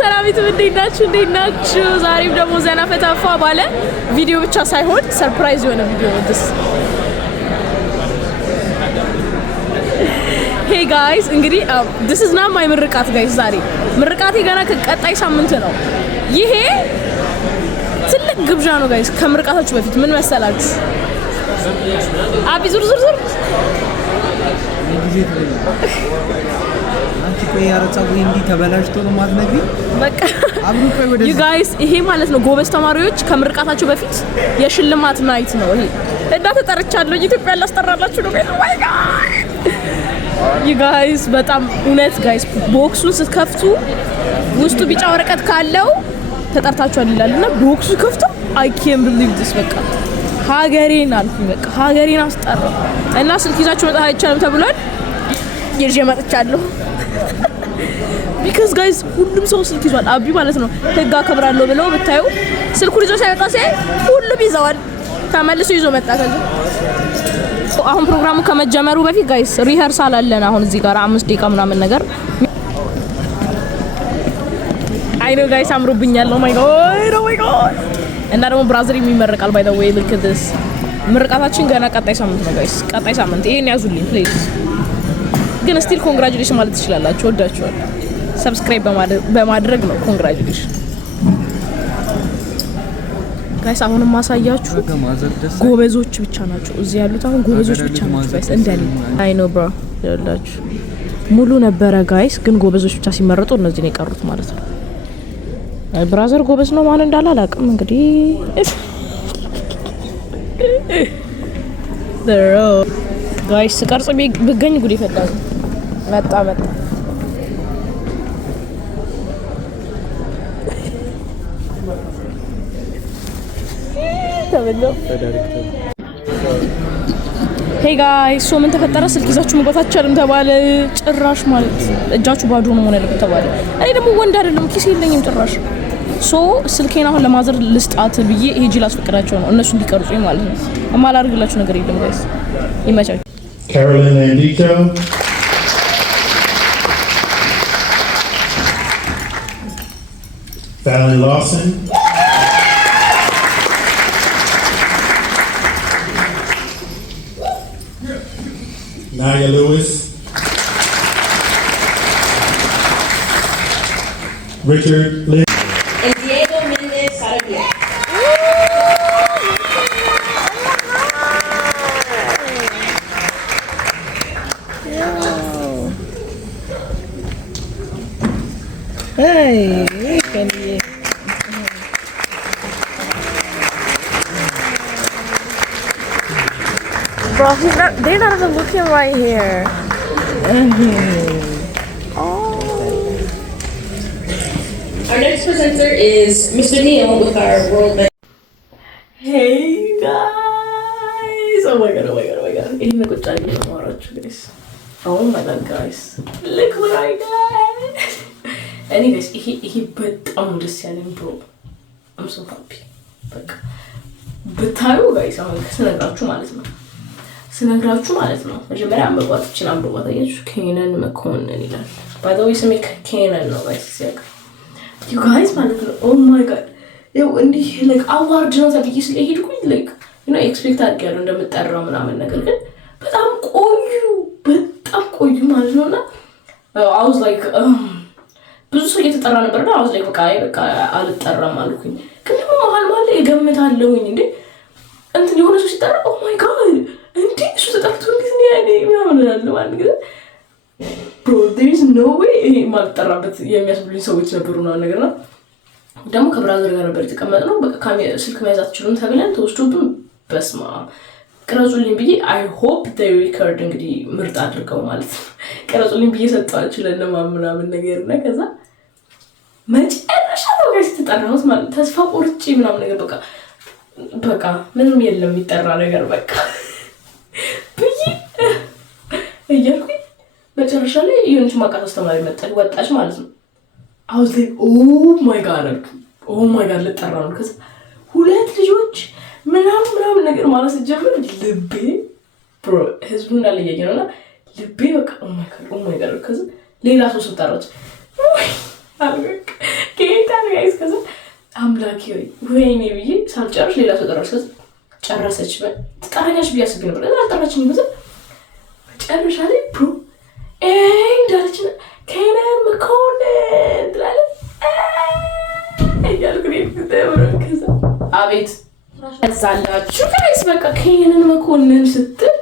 ሰላም እንዴናችሁ ዛሬም ደግሞ ዘና ፈታፋ ባለ ቪዲዮ ብቻ ሳይሆን ሰርፕራይዝ የሆነ ቪዲዮ ነው። Hey guys እንግዲህ this is not my ምርቃት guys ዛሬ ምርቃቴ ገና ከቀጣይ ሳምንት ነው። ይሄ ትልቅ ግብዣ ነው guys። ከምርቃታችሁ በፊት ምን መሰላችሁ? አቢ ዙር በቃ you guys ይሄ ማለት ነው ጎበዝ ተማሪዎች ከምርቃታቸው በፊት የሽልማት ናይት ነው ይሄ። እንዳተ ተጠርቻለሁ ኢትዮጵያ ላስጠራላችሁ ነው። my god you guys በጣም እውነት guys ቦክሱን ስትከፍቱ ውስጡ ቢጫ ወረቀት ካለው ተጠርታችኋል ይላልና ቦክሱ ከፍቶ I can't believe this በቃ ሀገሬን አልኩኝ በቃ ሀገሬን አስጠራ እና ስልክ ይዛችሁ መጣ አይቻልም ተብሏል። ይዤ መጥቻለሁ because guys ሁሉም ሰው ስልክ ይዟል። አቢ ማለት ነው ህግ አከብራለሁ ብለው ብታዩ ስልኩን ይዞ ሳይወጣ ሁሉም ይዘዋል። ተመልሶ ይዞ መጣ። አሁን ፕሮግራሙ ከመጀመሩ በፊት ጋይስ ሪሄርሳል አለን። አሁን እዚህ ጋር 5 ደቂቃ ምናምን ነገር አይ ነው ጋይስ አምሮብኛል። ኦ ማይ ጋድ እና ደግሞ ብራዘር የሚመረቃል by the way look at this ምርቃታችን ገና ቀጣይ ሳምንት ነው ጋይስ። ቀጣይ ሳምንት ይሄን ያዙልኝ ፕሊዝ። ግን ስቲል ኮንግራቹሌሽን ማለት ትችላላችሁ። ወዳችኋል። ሰብስክራይብ በማድረግ ነው ኮንግራቹሌሽን ጋይስ። አሁን ማሳያችሁ ጎበዞች ብቻ ናቸው እዚህ ያሉት። አሁን ጎበዞች ብቻ ናቸው ጋይስ እንደኔ አይ ኖ ብሮ ያላችሁ ሙሉ ነበረ ጋይስ። ግን ጎበዞች ብቻ ሲመረጡ እነዚህ ነው የቀሩት ማለት ነው። ብራዘር ጎበዝ ነው ማን እንዳለ አላውቅም። እንግዲህ ጋይስ ቀርጽ ብገኝ ጉድ ይፈዳል። መጣ Hey guys ምን ተፈጠረ? ስልክ ይዛችሁ መግባት አትችሉም ተባለ። ጭራሽ ማለት እጃችሁ ባዶ ነው ማለት ነው ተባለ። እኔ ደግሞ ወንድ አይደለም ኪስ የለኝም ጭራሽ። ስልኬን አሁን ለማዘር ልስጣት ብዬ ሄጂ ላስፈቅዳቸው ነው እነሱ እንዲቀርጹኝ ማለት ነው። አማላርግላችሁ ነገር የለም ጋይስ። ይመቻችሁ። Carolyn Andito, Fallon Lawson, Naya Lewis, Richard Lynn, and Diego Mendez Sarabia. Hey, can you bro, they're not even looking right here. Our next presenter is Mr. Neil with our World Bank. Hey guys! Oh my god. Ini aku cari nomor guys. Oh my god guys. Look what I got. Anyways, he በጣም ደስ ያለኝ bro. I'm so happy. በቃ በታዩ guys አሁን ስነግራችሁ ማለት ነው መጀመሪያ አንበቧት አያችሁ ኬነን መኮንን ይላል። by the way ስሜ ኬነን ነው guys ሲያቅ you guys ማለት ነው oh my god ያው እንዲህ like አዋርድ ነው ተብዬ ስለሄድኩኝ like you know expect አድርጌያለሁ እንደምጠራው ምናምን ነገር ግን በጣም ቆዩ ማለት ነውና I was like ብዙ ሰው እየተጠራ ነበርና I was like በቃ አልጠራም አልኩኝ። ግን ደግሞ መሀል ይገምታለሁኝ እንዴ እንትን የሆነ ሰው ሲጠራ oh my god እንዴ እሱ ተጠርቶ እንዴት ነው ያኔ ምናምን እላለሁ ማለት ግን bro there is no way ማልጠራበት የሚያስብሉኝ ሰዎች ነበሩና ነገርና ደግሞ ከብራዘር ጋር ነበር የተቀመጥነው። በቃ ስልክ መያዝ አትችሉም ተብለን ተወስዶብን በስማ ቀረጹልኝ ብዬ I hope they record እንግዲህ ምርጥ አድርገው ማለት ነው ቀረጹልኝ ብዬ ሰጣችሁ ለማምናምን ነገርና ከዛ መጨረሻ ነው ጋር ተጠራሁት ማለት ተስፋ ቆርጬ ምናምን ነገር በቃ ምንም የለም የሚጠራ ነገር በቃ እያልኩኝ መጨረሻ ላይ የሆነች ማቃት አስተማሪ ወጣች ማለት ነው። I was like oh my god ልጠራ ነው። ከዛ ሁለት ልጆች ምናምን ነገር ማለት ጀመረ ልቤ ብሮ ህዝቡ እንዳለ ያየነውና ልቤ በቃ ኦ ማይ ጋድ ከዛ ሌላ ሰው ተጠራች ጋይስ ከዛ አምላኬ ወይኔ ብዬ ሳልጨርስ ሌላ ሰው ጠራች። ከዛ ጨረሰች። ትጠራኛለች ብዬ አስቤ ነበር። ከዛ አልጠራችኝም። ከዛ መጨረሻ ላይ ብሮ እንዳለች ኬነን መኮንን ትላለች እያልኩ ከዛ አቤት እዛላችሁ ጋይስ በቃ ኬነን መኮንን ስትል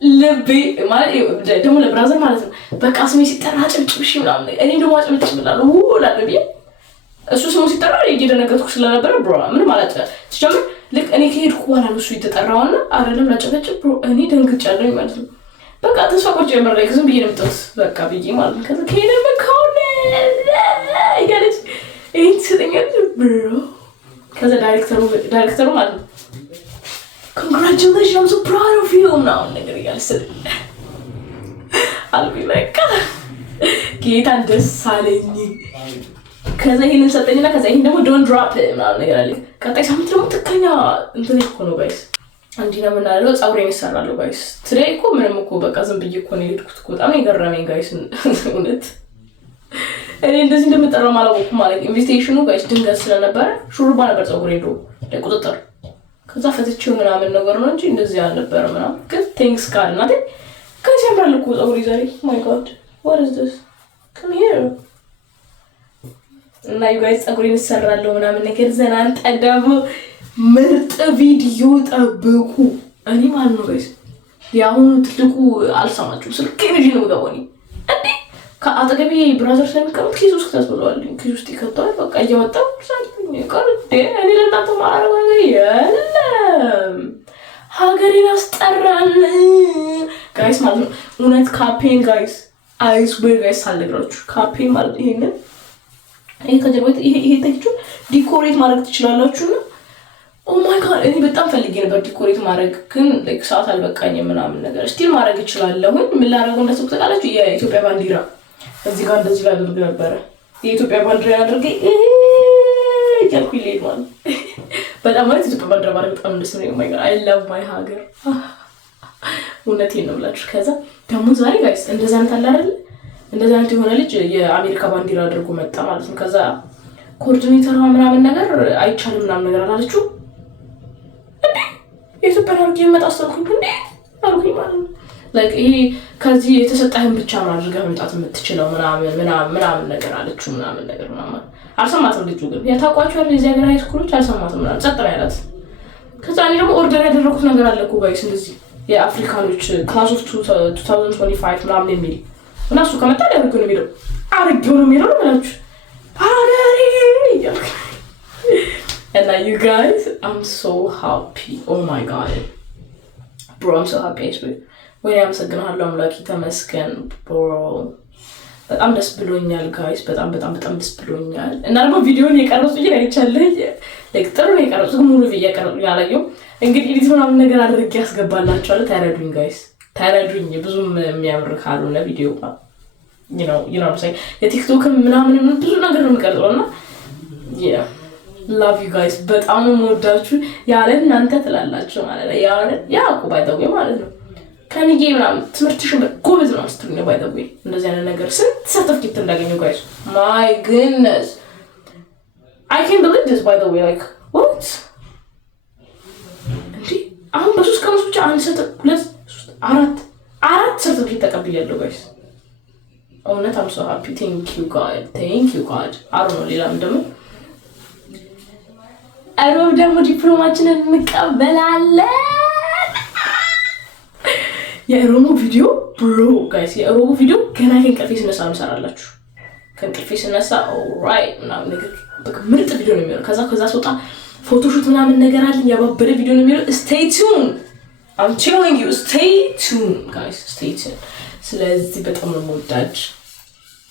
ልቤ ማለት ደግሞ ለብራዘር ማለት ነው በቃ ስሜ ሲጠራ ጭብጭብሽ ምናምን እኔም ደግሞ አጭብጭብ ብላለሁ እላለሁ ብዬ እሱ ስሙ ሲጠራ እየደነገጥኩ ስለነበረ ብሮ ምን ማለት ሲጀምር ልክ እኔ ከሄድኩ በኋላ ነው እሱ የተጠራውና አይደለም ላጨበጭብ ብሮ እኔ ደንግጫለሁ ማለት ነው። በቃ ተስፋ ቆርጬ ጀመረ ላይ ዝም ብዬ ነው የምጠውስ በቃ ብዬ ማለት ነው። ከዛ ኬነን መኮንን እያለች ይሄን ትሰጠኛለች ብሮ ከዛ ዳይሬክተሩ ማለት ነው congratulations I'm so proud of you ምናምን ነገር እያለች አልኩኝ በቃ ጌታን ደስ አለኝ። ከዛ ይሄንን ሰጠኝና ከዛ ይሄን ደግሞ ዶንት ድሮፕ ምናምን ነገር አለኝ። ቀጣይ ሳምንት ደግሞ ትክክለኛ እንትን እኮ ነው ጋይስ እንዲህ ነው የምናደርገው። ፀጉሬን እሰራለሁ ጋይስ ቱዴይ እኮ ምንም እኮ በቃ ዝም ብዬ እኮ ነው የሄድኩት እኮ በጣም የገረመኝ ጋይስ እውነት እኔ እንደዚህ እንደምጠራው አላወኩም ማለት ኢንቪቴሽኑ ጋይስ ድንገት ስለነበረ ሹሩባ ነበር ፀጉሬ እንደው ለቁጥጥር ከዛ ፈትቼው ምናምን ነገር ነው እንጂ እንደዚህ አልነበረ ምናምን ግን ቴንክስ ጋር እናቴ ጋይስ ያምራል እኮ ፀጉሬ ዛሬ ማይ ጋድ what is this come here እና ዩ ጋይስ ፀጉሬን እሰራለሁ ምናምን ነገር ዘናን ጠደቡ ምርጥ ቪዲዮ ጠብቁ። እኔ ማለት ነው ጋይስ ያሁኑ ትልቁ አልሰማችሁም ስልኬ ልጅ ነው ገባኝ እንዴ ከአጠገቤ ብራዘር ስለሚቀመጥ ኪስ ውስጥ ተስብሏል ኪስ ውስጥ ይከተዋል በቃ እየወጣው ሳልኩኝ ቀርዴ እኔ ለእናንተ ማረግ ነገር የለም ሀገሬን አስጠራን ጋይስ ማለት ነው እውነት ካፔን ጋይስ አይስ ወይ ጋይስ ሳልነግራችሁ ካፔን ማለት ይሄንን ይሄ ከጀርባው ይሄ ተክቹ ዲኮሬት ማድረግ ትችላላችሁና ኦ ማይ ጋድ እኔ በጣም ፈልጌ ነበር ዲኮሬት ማድረግ ግን ላይክ ሰዓት አልበቃኝም ምናምን ነገር ስቲል ማድረግ ይችላልው ምን ላደርገው እንደሰብኩ ተቃላችሁ የኢትዮጵያ ባንዲራ እዚህ ጋር እንደዚህ ላደርግ ነበር የኢትዮጵያ ባንዲራ አድርጌ ያልኩ ይለኝ ማለት በጣም ማለት ኢትዮጵያ ባንዲራ ማድረግ በጣም ደስ ነው ማይ ጋድ አይ ላቭ ማይ ሀገር እውነቴን ነው ብላችሁ ከዛ ደግሞ ዛሬ ጋይስ እንደዛ አንተ አለ አይደል እንደዛ አንተ የሆነ ልጅ የአሜሪካ ባንዲራ አድርጎ መጣ ማለት ነው። ከዛ ኮኦርዲኔተሯ ምናምን ነገር አይቻልም ምናምን ነገር አላለችው እንዴ የኢትዮጵያ አድርጌ መጣ አሰብኩኝ እንዴ አልኩኝ ማለት ነው ላይክ ይሄ ከዚህ የተሰጣህን ብቻ ነው አድርገህ መምጣት የምትችለው ምናምን ነገር አለችው ምናምን ነገር ምናምን አልሰማትም ልጁ ግን ያታቋቸው የዚህ ሀገር ሃይ ስኩሎች አልሰማትም ምናምን ጸጥ ያላት ከዛ እኔ ደግሞ ኦርደር ያደረኩት ነገር አለ እኮ ጋይስ እንደዚህ የአፍሪካኖች ክላስ ኦፍ 2025 ምናምን የሚል እና እሱ ከመጣ ያደርገው ነው የሚለው አርገው ነው የሚለው ማለት ፓራሪ and now you guys I'm so happy oh my god bro I'm so happy ወይ አመሰግናለሁ አምላኬ ተመስገን bro በጣም ደስ ብሎኛል ጋይስ በጣም ደስ ብሎኛል እና ደግሞ ቪዲዮን የቀረጽኩት ይሄ አይቻለኝ ላይክ ጥሩ ነው የቀረጽኩት ሙሉ ቪዲዮ ያቀረጽኩት ያላየው እንግዲህ ኤዲት ምናምን ነገር አድርጌ ያስገባላችኋለሁ ታረዱኝ ጋይስ ታረዱኝ ብዙም የሚያምር ካልሆነ ቪዲዮ you know what I'm saying የቲክቶክ ምናምን ብዙ ነገር ነው የምቀርጸውና yeah love you guys በጣም ነው የምወዳችሁ ያለ እናንተ ትላላችሁ ማለት ነው ያ እኮ ባይ ዘ ወይ ማለት ነው ከንጌ ምናምን ትምህርትሽን ጎበዝ ነው ስትሉኝ ባይ ዘ ወይ እንደዚህ አይነት ነገር ስንት ሰርቲፊኬት እንዳገኘው ጋይስ my goodness I can't believe this by the way like what እንዴ አሁን በሶስት ቀን ብቻ አንድ አራት ሰርቲፊኬት ተቀብያለሁ ጋይስ እውነት I'm so happy thank you God I don't know ሌላ እንደምን አሮብ ደግሞ ዲፕሎማችንን እንቀበላለን የሮሞ ቪዲዮ ብሮ ጋይስ የሮሞ ቪዲዮ ገና ከእንቅልፌ ስነሳ ነው ሰራላችሁ ከእንቅልፌ ስነሳ ኦልራይት ምናምን ነገር በቃ ምርጥ ቪዲዮ ነው የሚሆነው ከዛ ስወጣ ፎቶሹት ምናምን ነገር አለ ያባበረ ቪዲዮ ነው የሚሆነው stay tuned I'm telling you stay tuned guys stay tuned ስለዚህ በጣም ነው የምወዳጅ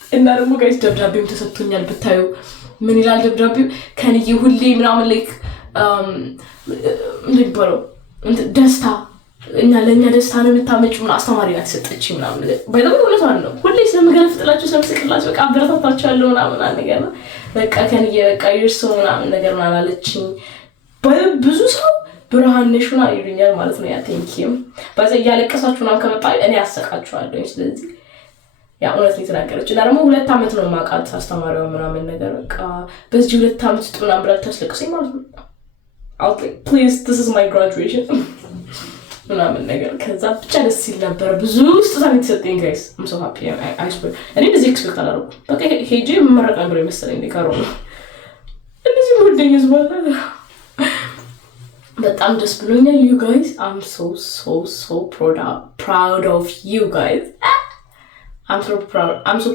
እና ደግሞ ጋይስ ደብዳቤም ተሰጥቶኛል ብታዩ ምን ይላል ደብዳቤው ከንዬ ሁሌ ምናምን ላይክ እንደባለው ደስታ እና ለኛ ደስታ ነው የምታመጪው አስተማሪ ናት ሰጠችኝ ምናምን ባይደው ሁለት ማለት ነው ሁሌ ስለምገለፍጥላችሁ ስለምስቅላችሁ በቃ አበረታታችኋለሁ ምናምን ነገር ነው በቃ ከንዬ በቃ ይርሱ ምናምን ነገር ማላለችኝ ብዙ ሰው ብርሃን ነሽና ይሉኛል ማለት ነው ያ ቴንኪም ባዛ ያለቀሳችሁ ምናምን ከመጣ እኔ አሰቃችኋለሁ ስለዚህ ያ እውነት ነው የተናገረችው። እና ደግሞ 2 ዓመት ነው ማቃት አስተማሪዋ ምናምን ነገር በቃ በዚህ 2 ዓመት ውስጥ ምናምን ብላ ታስለቅሰኝ ማለት ነው። አውት ላይክ ፕሊዝ this is my graduation ምናምን ነገር ከዛ ብቻ ደስ ሲል ነበር። ብዙ ስጦታ የተሰጠኝ ጋይስ I'm so happy I swear እኔ እንደዚህ ኤክስፔክት አላደረኩም። በቃ ሄጄ መመረቅ ነበር የመሰለኝ ዲካሮ እንደዚህ ወደኝ ዝባላ በጣም ደስ ብሎኛል። you guys I'm so proud of you guys. I'm so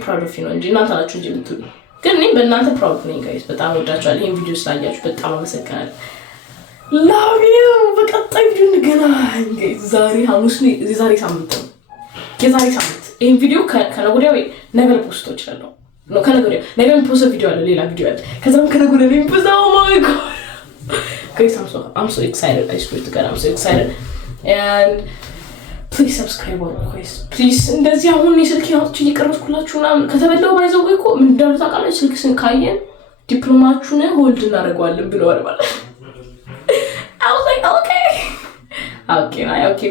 proud of you ነው እንጂ እናንተ ናችሁ እንጂ ልትሉ ግን እኔ በእናንተ proud ነኝ ጋይስ። በጣም ወዳችኋለሁ። ይሄን ቪዲዮ ስላያችሁ በጣም አመሰግናለሁ። love you በቀጣይ ቪዲዮ እንገናኝ ጋይስ። ዛሬ ሐሙስ ነው። የዛሬ ሳምንት ይሄን ቪዲዮ ከነገ ወዲያ ወይ ነገ ልፖስት እችላለሁ ነው ከነገ ወዲያ ነገ ልፖስት ቪዲዮ አለ ሌላ ቪዲዮ አለ ከዛም ከነገ ወዲያ ልፖስት oh my god guys I'm so excited I swear to god I'm so excited and please subscribe guys please እንደዚህ አሁን የስልክ ያውጥቼ እየቀረጽኩላችሁና ከተበላው ባይዘው እኮ ምን እንደሆነ ታውቃላችሁ ስልክስን ካየን ዲፕሎማችሁን ሆልድ እናደርጋለን ብለዋል ማለት I was like okay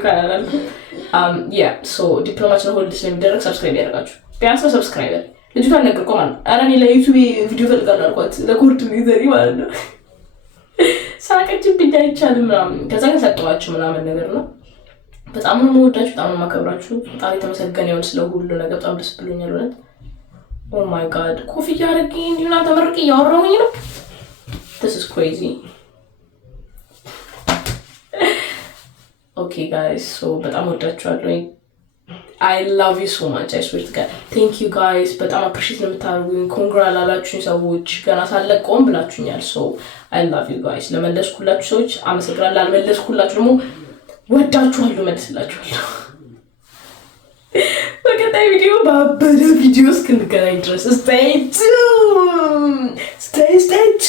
ካላላል yeah so ዲፕሎማችሁን ሆልድ ስለሚደረግ ሰብስክራይብ ያደርጋችሁ ቢያንስ ሰብስክራይበር ልጅቷን ነገርኩ ማለት አራኔ ለዩቲዩብ ቪዲዮ ፈልጋለሁ አልኳት ለኮርቱ ሊዘሪ ማለት ነው ሳቀችብኝ አይቻልም ምናምን ከዛ ግን ሰጠኋቸው ምናምን ነገር ነው። በጣም ነው የምወዳችሁ በጣም ነው የማከብራችሁ። በጣም የተመሰገነ ይሁን ስለ ሁሉ ነገር በጣም ደስ ብሎኛል እውነት። ኦ ማይ ጋድ ኮፍያ አድርጌ እንዲሁና ተመርቄ እያወራሁኝ ነው። this is crazy okay guys so በጣም ወዳችኋለሁ። I love you so much I swear to god thank you guys በጣም appreciate ለምታደርጉኝ ኮንግራ ላላችሁኝ ሰዎች ገና ሳለቀውም ብላችሁኛል so I love you guys ለመለስኩላችሁ ሰዎች አመሰግናለሁ። ላልመለስኩላችሁ ደግሞ ወዳችኋለሁ መልስላችኋለሁ። በቀጣይ ቪዲዮ ባበደ ቪዲዮ እስክንገናኝ ድረስ stay tuned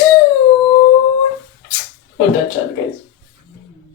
ወዳችኋለሁ guys